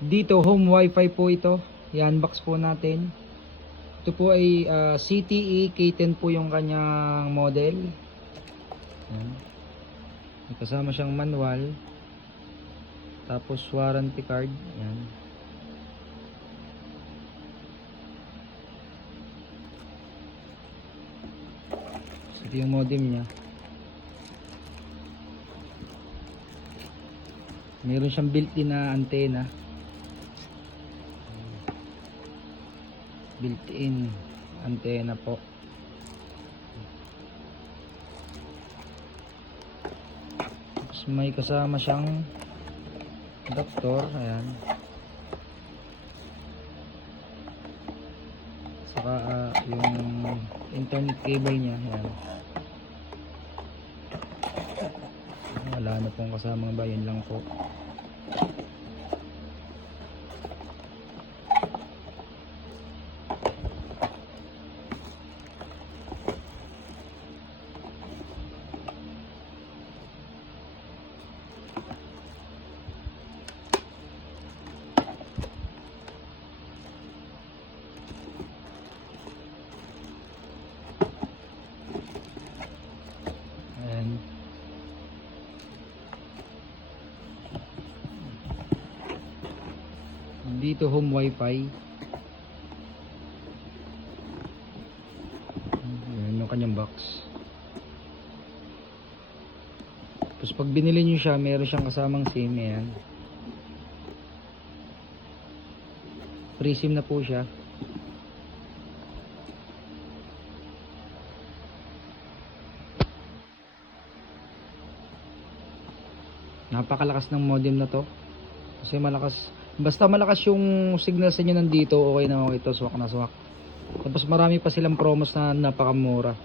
Dito home wifi po ito. I-unbox po natin. Ito po ay CTE K10 po yung kanyang model. Yan. May kasama siyang manual. Tapos warranty card. Yan. So, ito yung modem niya. Meron siyang built-in na antena. Built-in antena po. Tapos may kasama siyang adapter, ayan. Saka yung internet cable niya, ayan. Wala na pong kasamang bayan lang po. Ayan. Dito home wifi. Ayan yung kanyang box. Tapos pag binili nyo siya, meron siyang kasamang SIM. Ayan. Free SIM na po siya. Napakalakas ng modem na to. Kasi malakas. Basta malakas yung signal sa inyo nandito, okay na okay ito. Swak na swak. Tapos marami pa silang promos na napakamura.